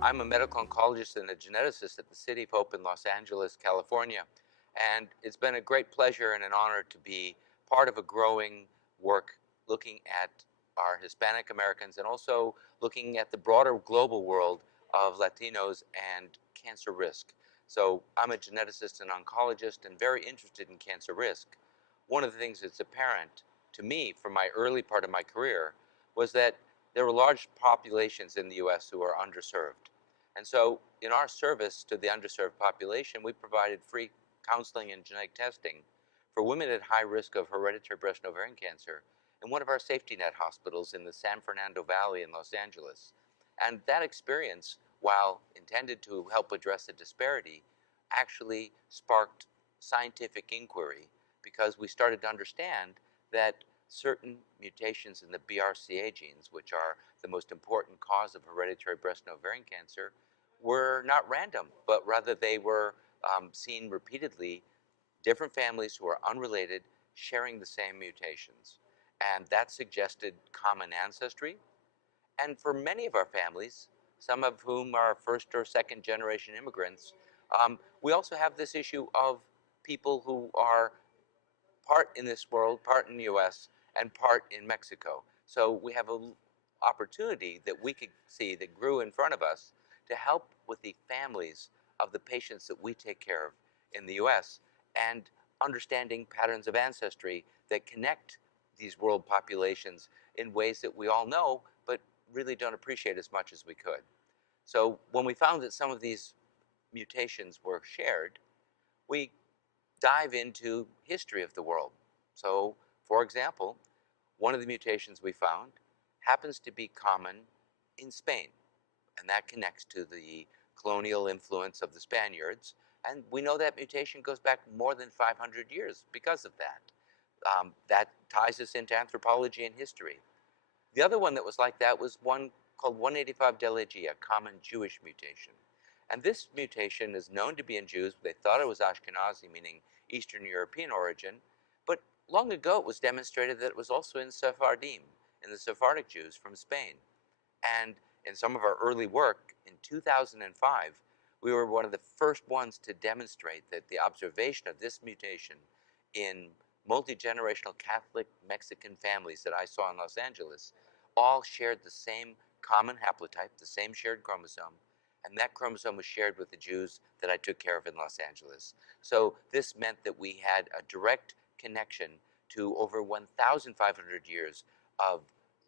I'm a medical oncologist and a geneticist at the City of Hope in Los Angeles, California. And it's been a great pleasure and an honor to be part of a growing work looking at our Hispanic Americans and also looking at the broader global world of Latinos and cancer risk. So I'm a geneticist and oncologist and very interested in cancer risk. One of the things that's apparent to me from my early part of my career was that there were large populations in the US who are underserved. And so in our service to the underserved population, we provided free counseling and genetic testing for women at high risk of hereditary breast and ovarian cancer in one of our safety net hospitals in the San Fernando Valley in Los Angeles. And that experience, while intended to help address the disparity, actually sparked scientific inquiry because we started to understand that certain mutations in the BRCA genes, which are the most important cause of hereditary breast and ovarian cancer, were not random, but rather they were seen repeatedly, different families who are unrelated sharing the same mutations. And that suggested common ancestry. And for many of our families, some of whom are first or second generation immigrants, we also have this issue of people who are part in this world, part in the US, and part in Mexico. So we have an opportunity that we could see that grew in front of us to help with the families of the patients that we take care of in the US and understanding patterns of ancestry that connect these world populations in ways that we all know but really don't appreciate as much as we could. So when we found that some of these mutations were shared, we dive into history of the world. So, for example, one of the mutations we found happens to be common in Spain, and that connects to the colonial influence of the Spaniards. And we know that mutation goes back more than 500 years because of that. That ties us into anthropology and history. The other one that was like that was one called 185 Delegi, a common Jewish mutation. And this mutation is known to be in Jews. They thought it was Ashkenazi, meaning Eastern European origin. But long ago, it was demonstrated that it was also in Sephardim, in the Sephardic Jews from Spain. And in some of our early work in 2005, we were one of the first ones to demonstrate that the observation of this mutation in multi-generational Catholic Mexican families that I saw in Los Angeles all shared the same common haplotype, the same shared chromosome, and that chromosome was shared with the Jews that I took care of in Los Angeles. So this meant that we had a direct connection to over 1,500 years of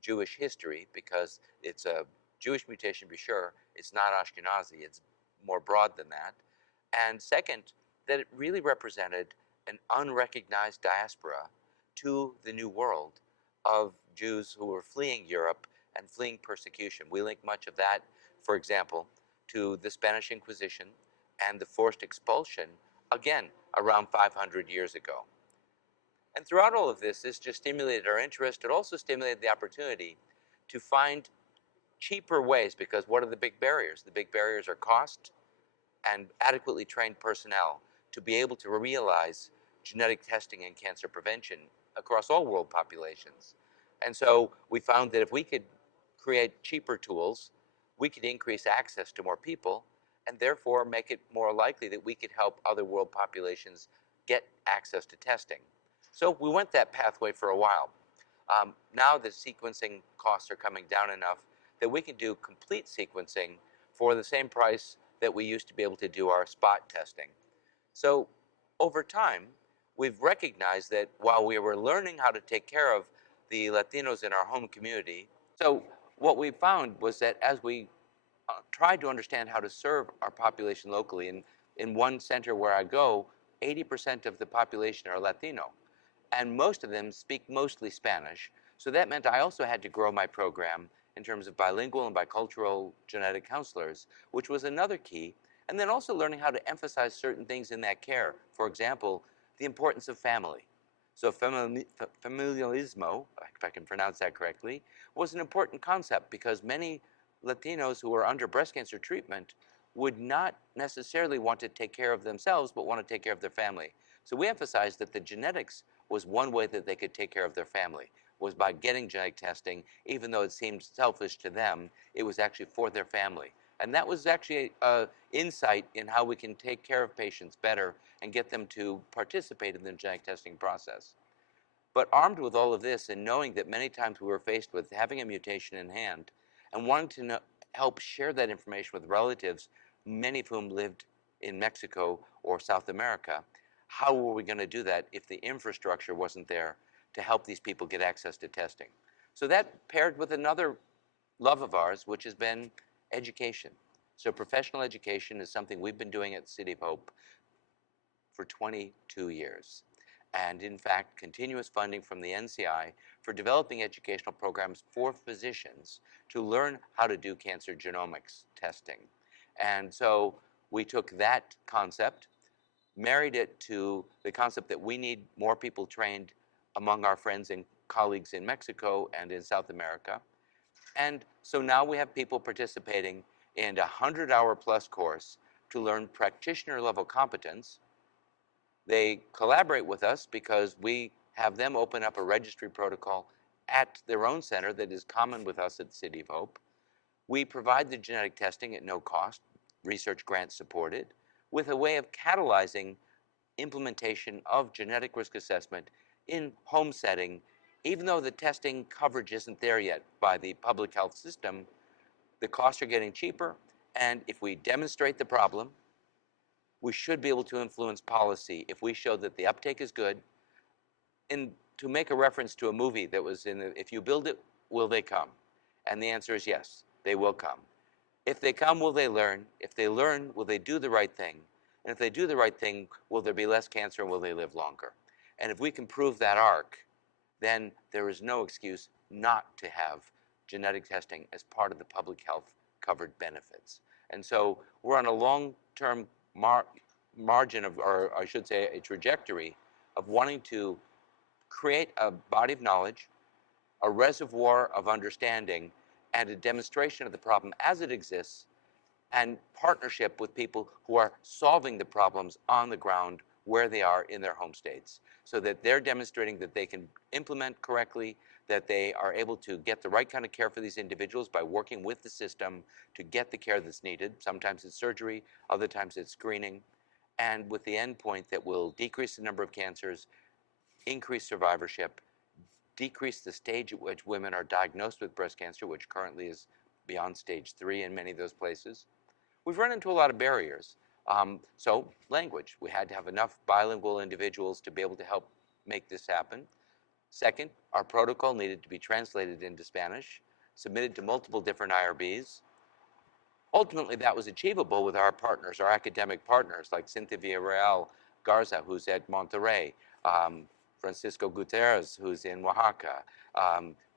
Jewish history, because it's a Jewish mutation, be sure. It's not Ashkenazi. It's more broad than that. And second, that it really represented an unrecognized diaspora to the New World of Jews who were fleeing Europe and fleeing persecution. We link much of that, for example, to the Spanish Inquisition and the forced expulsion, again, around 500 years ago. And throughout all of this just stimulated our interest. It also stimulated the opportunity to find cheaper ways, because what are the big barriers? The big barriers are cost and adequately trained personnel to be able to realize genetic testing and cancer prevention across all world populations. And so we found that if we could create cheaper tools, we could increase access to more people and therefore make it more likely that we could help other world populations get access to testing. So we went that pathway for a while. Now the sequencing costs are coming down enough that we can do complete sequencing for the same price that we used to be able to do our spot testing. So over time, we've recognized that while we were learning how to take care of the Latinos in our home community, so what we found was that as we tried to understand how to serve our population locally, and in one center where I go, 80% of the population are Latino, and most of them speak mostly Spanish. So that meant I also had to grow my program in terms of bilingual and bicultural genetic counselors, which was another key. And then also learning how to emphasize certain things in that care. For example, the importance of family. So familialismo, if I can pronounce that correctly, was an important concept because many Latinos who are under breast cancer treatment would not necessarily want to take care of themselves, but want to take care of their family. So we emphasized that the genetics was one way that they could take care of their family, was by getting genetic testing. Even though it seemed selfish to them, it was actually for their family. And that was actually an insight in how we can take care of patients better and get them to participate in the genetic testing process. But armed with all of this and knowing that many times we were faced with having a mutation in hand and wanting to help share that information with relatives, many of whom lived in Mexico or South America, how were we going to do that if the infrastructure wasn't there to help these people get access to testing? So that paired with another love of ours, which has been education. So professional education is something we've been doing at City of Hope for 22 years. And in fact, continuous funding from the NCI for developing educational programs for physicians to learn how to do cancer genomics testing. And so we took that concept, married it to the concept that we need more people trained among our friends and colleagues in Mexico and in South America. And so now we have people participating in a 100-hour plus course to learn practitioner level competence. They collaborate with us because we have them open up a registry protocol at their own center that is common with us at the City of Hope. We provide the genetic testing at no cost, research grant supported, with a way of catalyzing implementation of genetic risk assessment in home setting. Even though the testing coverage isn't there yet by the public health system, the costs are getting cheaper, and if we demonstrate the problem, we should be able to influence policy if we show that the uptake is good. And to make a reference to a movie that was in, if you build it, will they come? And the answer is yes, they will come. If they come, will they learn? If they learn, will they do the right thing? And if they do the right thing, will there be less cancer and will they live longer? And if we can prove that arc, then there is no excuse not to have genetic testing as part of the public health covered benefits. And so we're on a long-term margin of, or I should say a trajectory of wanting to create a body of knowledge, a reservoir of understanding, and a demonstration of the problem as it exists, and partnership with people who are solving the problems on the ground where they are in their home states, so that they're demonstrating that they can implement correctly, that they are able to get the right kind of care for these individuals by working with the system to get the care that's needed. Sometimes it's surgery, other times it's screening, and with the end point that will decrease the number of cancers, increase survivorship, decrease the stage at which women are diagnosed with breast cancer, which currently is beyond stage 3 in many of those places. We've run into a lot of barriers. So language, we had to have enough bilingual individuals to be able to help make this happen. Second, our protocol needed to be translated into Spanish, submitted to multiple different IRBs. Ultimately, that was achievable with our partners, our academic partners, like Cynthia Villarreal Garza, who's at Monterrey, Francisco Gutierrez, who's in Oaxaca.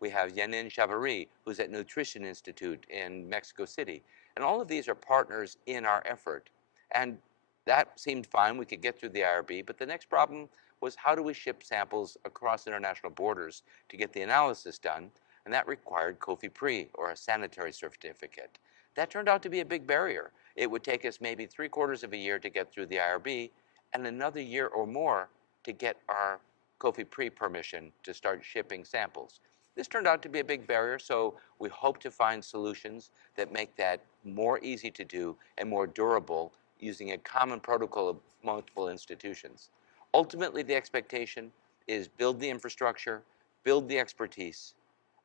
We have Yanin Chavary, who's at Nutrition Institute in Mexico City. And all of these are partners in our effort. And that seemed fine. We could get through the IRB. But the next problem was, how do we ship samples across international borders to get the analysis done? And that required COFI-PRE, or a sanitary certificate. That turned out to be a big barrier. It would take us maybe 3/4 of a year to get through the IRB and another year or more to get our COFI-PRE permission to start shipping samples. This turned out to be a big barrier, so we hope to find solutions that make that more easy to do and more durable using a common protocol of multiple institutions. Ultimately, the expectation is build the infrastructure, build the expertise,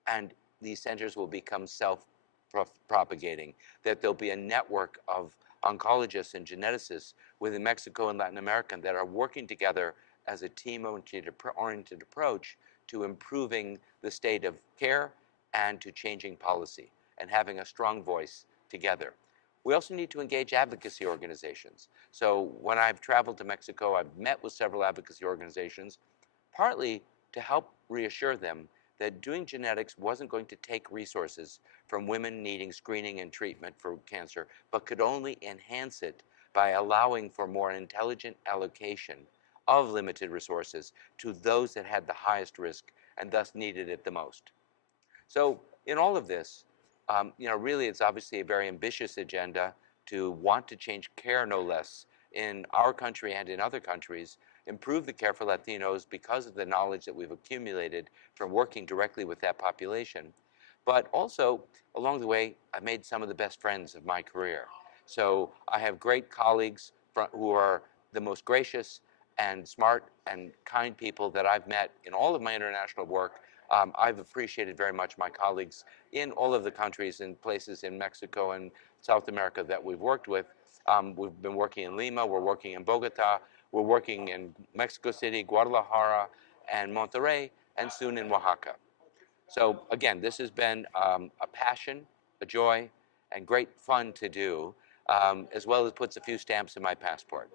and these centers will become self-propagating, that there'll be a network of oncologists and geneticists within Mexico and Latin America that are working together as a team-oriented approach to improving the state of care and to changing policy and having a strong voice together. We also need to engage advocacy organizations. So when I've traveled to Mexico, I've met with several advocacy organizations, partly to help reassure them that doing genetics wasn't going to take resources from women needing screening and treatment for cancer, but could only enhance it by allowing for more intelligent allocation of limited resources to those that had the highest risk and thus needed it the most. So in all of this, really it's obviously a very ambitious agenda to want to change care, no less, in our country and in other countries, improve the care for Latinos because of the knowledge that we've accumulated from working directly with that population. But also, along the way, I made some of the best friends of my career. So I have great colleagues who are the most gracious and smart and kind people that I've met in all of my international work. I've appreciated very much my colleagues in all of the countries and places in Mexico and South America that we've worked with. We've been working in Lima, we're working in Bogota, we're working in Mexico City, Guadalajara, and Monterrey, and soon in Oaxaca. So again, this has been a passion, a joy, and great fun to do, as well as puts a few stamps in my passport.